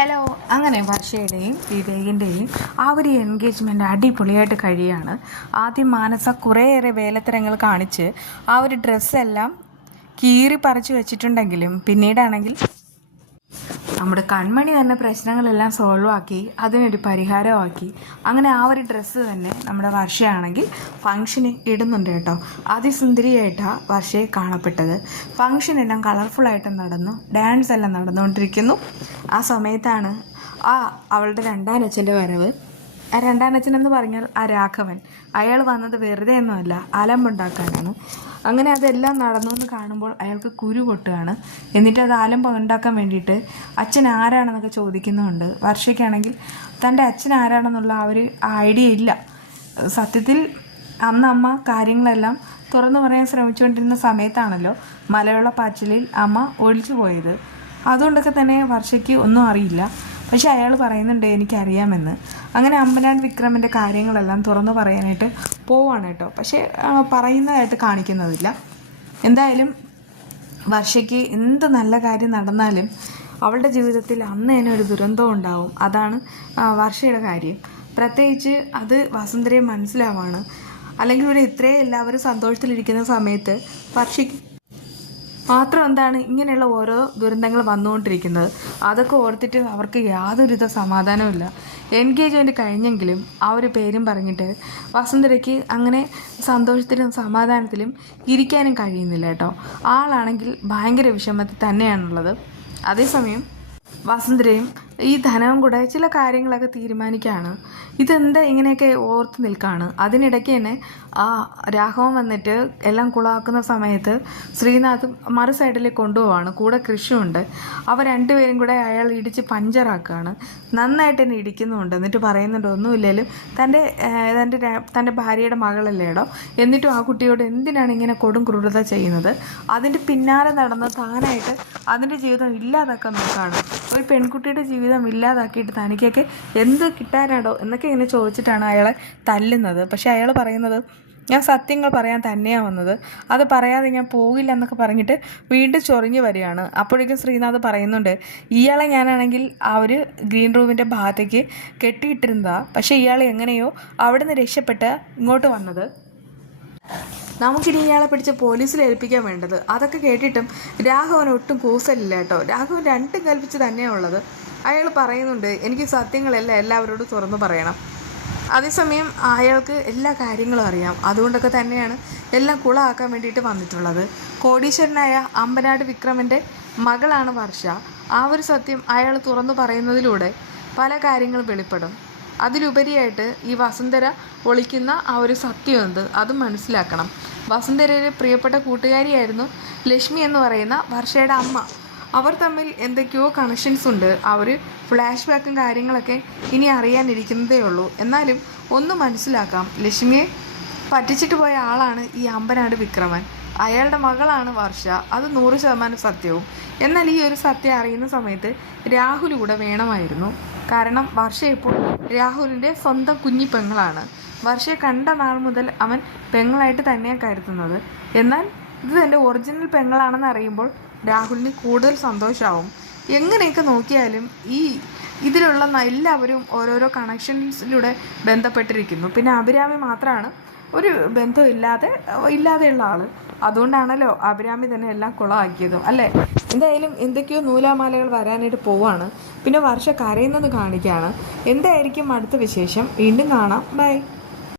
Hello. അങ്ങനെ വർഷയുടെയും വിവേകിൻ്റെയും ആ ഒരു എൻഗേജ്മെൻ്റ് അടിപൊളിയായിട്ട് കഴിയാണ്. ആദ്യം മാനസ കുറേയേറെ വേലത്തരങ്ങൾ കാണിച്ച് ആ ഒരു ഡ്രസ്സെല്ലാം കീറി പറിച്ചു വെച്ചിട്ടുണ്ടെങ്കിലും പിന്നീടാണെങ്കിൽ നമ്മുടെ കൺമണി തന്നെ പ്രശ്നങ്ങളെല്ലാം സോൾവ് ആക്കി അതിനൊരു പരിഹാരമാക്കി. അങ്ങനെ ആ ഒരു ഡ്രസ്സ് തന്നെ നമ്മുടെ വർഷയാണെങ്കിൽ ഫംഗ്ഷന് ഇടുന്നുണ്ട് കേട്ടോ. അതിസുന്ദരിയായിട്ടാണ് വർഷയെ കാണപ്പെട്ടത്. ഫംഗ്ഷനെല്ലാം കളർഫുള്ളായിട്ട് നടന്നു, ഡാൻസ് എല്ലാം നടന്നുകൊണ്ടിരിക്കുന്നു. ആ സമയത്താണ് അവളുടെ രണ്ടാനച്ഛൻ്റെ വരവ്. ആ രണ്ടാനച്ഛനെന്ന് പറഞ്ഞാൽ ആ രാഘവൻ. അയാൾ വന്നത് വെറുതെ ഒന്നുമല്ല, അലമ്പുണ്ടാക്കാനാണ്. അങ്ങനെ അതെല്ലാം നടന്നു എന്ന് കാണുമ്പോൾ അയാൾക്ക് കുരു പൊട്ടുകയാണ്. എന്നിട്ട് അത് അലമ്പ് ഉണ്ടാക്കാൻ വേണ്ടിയിട്ട് അച്ഛൻ ആരാണെന്നൊക്കെ ചോദിക്കുന്നുണ്ട്. വർഷയ്ക്കാണെങ്കിൽ തൻ്റെ അച്ഛൻ ആരാണെന്നുള്ള ആ ഒരു ഐഡിയ ഇല്ല. സത്യത്തിൽ അന്ന് അമ്മ കാര്യങ്ങളെല്ലാം തുറന്നു പറയാൻ ശ്രമിച്ചുകൊണ്ടിരുന്ന സമയത്താണല്ലോ മലയാള പാച്ചിലിൽ അമ്മ ഒളിച്ചു പോയത്. അതുകൊണ്ടൊക്കെ തന്നെ വർഷയ്ക്ക് ഒന്നും അറിയില്ല. പക്ഷെ അയാൾ പറയുന്നുണ്ട് എനിക്കറിയാമെന്ന്. അങ്ങനെ അമ്പനാട് വിക്രമിൻ്റെ കാര്യങ്ങളെല്ലാം തുറന്നു പറയാനായിട്ട് പോവാണ് കേട്ടോ. പക്ഷേ പറയുന്നതായിട്ട് കാണിക്കുന്നതില്ല. എന്തായാലും വർഷയ്ക്ക് എന്ത് നല്ല കാര്യം നടന്നാലും അവളുടെ ജീവിതത്തിൽ അന്ന് തന്നെ ഒരു ദുരന്തം ഉണ്ടാവും. അതാണ് വർഷയുടെ കാര്യം. പ്രത്യേകിച്ച് അത് വസുന്ധരയെ മനസ്സിലാവാണ്. അല്ലെങ്കിൽ ഇവിടെ ഇത്രയും എല്ലാവരും സന്തോഷത്തിലിരിക്കുന്ന സമയത്ത് വർഷയ്ക്ക് മാത്രം എന്താണ് ഇങ്ങനെയുള്ള ഓരോ ദുരന്തങ്ങൾ വന്നുകൊണ്ടിരിക്കുന്നത്. അതൊക്കെ ഓർത്തിട്ട് അവർക്ക് യാതൊരുവിധ സമാധാനമില്ല. എൻഗേജ്മെൻറ്റ് കഴിഞ്ഞെങ്കിലും ആ ഒരു പേരും പറഞ്ഞിട്ട് വസുന്ധരയ്ക്ക് അങ്ങനെ സന്തോഷത്തിലും സമാധാനത്തിലും ഇരിക്കാനും കഴിയുന്നില്ല കേട്ടോ. ആളാണെങ്കിൽ ഭയങ്കര വിഷമത്തിൽ തന്നെയാണുള്ളത്. അതേസമയം വസുന്ധരയും ഈ ധനവും കൂടെ ചില കാര്യങ്ങളൊക്കെ തീരുമാനിക്കുകയാണ്. ഇതെന്താ ഇങ്ങനെയൊക്കെ ഓർത്ത് നിൽക്കുകയാണ്. അതിനിടയ്ക്ക് തന്നെ ആ രാഘവൻ വന്നിട്ട് എല്ലാം കുളമാക്കുന്ന സമയത്ത് ശ്രീനാഥ് മറു സൈഡിലേക്ക് കൊണ്ടുപോവാണ്. കൂടെ കൃഷിയുണ്ട്. അവർ രണ്ടുപേരും കൂടെ അയാൾ ഇടിച്ച് പഞ്ചറാക്കുകയാണ്. നന്നായിട്ട് തന്നെ ഇടിക്കുന്നുണ്ട്. എന്നിട്ട് പറയുന്നുണ്ട് ഒന്നുമില്ലേലും തൻ്റെ ഭാര്യയുടെ മകളല്ലേടോ, എന്നിട്ടും ആ കുട്ടിയോട് എന്തിനാണ് ഇങ്ങനെ കൊടും ക്രൂരത ചെയ്യുന്നത്. അതിൻ്റെ പിന്നാലെ നടന്ന് താനായിട്ട് അതിൻ്റെ ജീവിതം ഇല്ലാതാക്കാൻ നോക്കുകയാണ്. ഒരു പെൺകുട്ടിയുടെ ജീവിതം ഇല്ലാതാക്കിയിട്ട് തനിക്കൊക്കെ എന്ത് കിട്ടാനാടോ എന്നൊക്കെ ഇങ്ങനെ ചോദിച്ചിട്ടാണ് അയാളെ തല്ലുന്നത്. പക്ഷെ അയാൾ പറയുന്നത് ഞാൻ സത്യങ്ങൾ പറയാൻ തന്നെയാണ് വന്നത്, അത് പറയാതെ ഞാൻ പോകില്ല എന്നൊക്കെ പറഞ്ഞിട്ട് വീണ്ടും ചൊറിഞ്ഞു വരികയാണ്. അപ്പോഴേക്കും ശ്രീനാഥ് പറയുന്നുണ്ട് ഇയാളെ ഞാനാണെങ്കിൽ ആ ഒരു ഗ്രീൻ റൂമിൻ്റെ ഭാഗത്തേക്ക് കെട്ടിയിട്ടിരുന്നതാണ്. പക്ഷേ ഇയാൾ എങ്ങനെയോ അവിടെ നിന്ന് രക്ഷപ്പെട്ട് ഇങ്ങോട്ട് വന്നത്. നമുക്കിനി ഇയാളെ പിടിച്ച് പോലീസിൽ ഏൽപ്പിക്കാൻ വേണ്ടത്. അതൊക്കെ കേട്ടിട്ടും രാഘവൻ ഒട്ടും കൂസലില്ല കേട്ടോ. രാഘവൻ രണ്ടും കൽപ്പിച്ച് തന്നെയാണ് ഉള്ളത്. അയാൾ പറയുന്നുണ്ട് എനിക്ക് സത്യങ്ങളെല്ലാം എല്ലാവരോടും തുറന്നു പറയണം. അതേസമയം അയാൾക്ക് എല്ലാ കാര്യങ്ങളും അറിയാം. അതുകൊണ്ടൊക്കെ തന്നെയാണ് എല്ലാം കുളമാക്കാൻ വേണ്ടിയിട്ട് വന്നിട്ടുള്ളത്. കോടീശ്വരനായ അമ്പനാട് വിക്രമൻ്റെ മകളാണ് വർഷ. ആ ഒരു സത്യം അയാൾ തുറന്നു പറയുന്നതിലൂടെ പല കാര്യങ്ങളും വെളിപ്പെടും. അതിലുപരിയായിട്ട് ഈ വസുന്ധര ഒളിക്കുന്ന ആ ഒരു സത്യം എന്ത് അതും മനസ്സിലാക്കണം. വസുന്ധരയുടെ പ്രിയപ്പെട്ട കൂട്ടുകാരിയായിരുന്നു ലക്ഷ്മി എന്ന് പറയുന്ന വർഷയുടെ അമ്മ. അവർ തമ്മിൽ എന്തൊക്കെയോ കണക്ഷൻസ് ഉണ്ട്. ആ ഒരു ഫ്ലാഷ് ബാക്കും കാര്യങ്ങളൊക്കെ ഇനി അറിയാനിരിക്കുന്നതേ ഉള്ളൂ. എന്നാലും ഒന്ന് മനസ്സിലാക്കാം, ലക്ഷ്മിയെ പറ്റിച്ചിട്ട് പോയ ആളാണ് ഈ അമ്പനാട് വിക്രമൻ. അയാളുടെ മകളാണ് വർഷ. അത് 100% സത്യവും. എന്നാൽ ഈ ഒരു സത്യം അറിയുന്ന സമയത്ത് രാഹുൽ കൂടെ വേണമായിരുന്നു. കാരണം വർഷ ഇപ്പോൾ രാഹുലിൻ്റെ സ്വന്തം കുഞ്ഞി പെങ്ങളാണ്. വർഷയെ കണ്ട നാൾ മുതൽ അവൻ പെങ്ങളായിട്ട് തന്നെയാണ് കരുതുന്നത്. എന്നാൽ ഇത് തൻ്റെ ഒറിജിനൽ പെങ്ങളാണെന്ന് അറിയുമ്പോൾ രാഹുലിന് കൂടുതൽ സന്തോഷമാവും. എങ്ങനെയൊക്കെ നോക്കിയാലും ഇതിലുള്ള എല്ലാവരും ഓരോരോ കണക്ഷൻസിലൂടെ ബന്ധപ്പെട്ടിരിക്കുന്നു. പിന്നെ അഭിരാമി മാത്രമാണ് ഒരു ബന്ധം ഇല്ലാതെയുള്ള ആൾ. അതുകൊണ്ടാണല്ലോ അഭിരാമി തന്നെ എല്ലാം കുളമാക്കിയതും അല്ലേ. എന്തായാലും എന്തൊക്കെയോ നൂലാമാലകൾ വരാനായിട്ട് പോവാണ്. പിന്നെ വർഷ കരയുന്നത് കാണിക്കുകയാണ്. എന്തായിരിക്കും അടുത്ത വിശേഷം? വീണ്ടും കാണാം. ബൈ.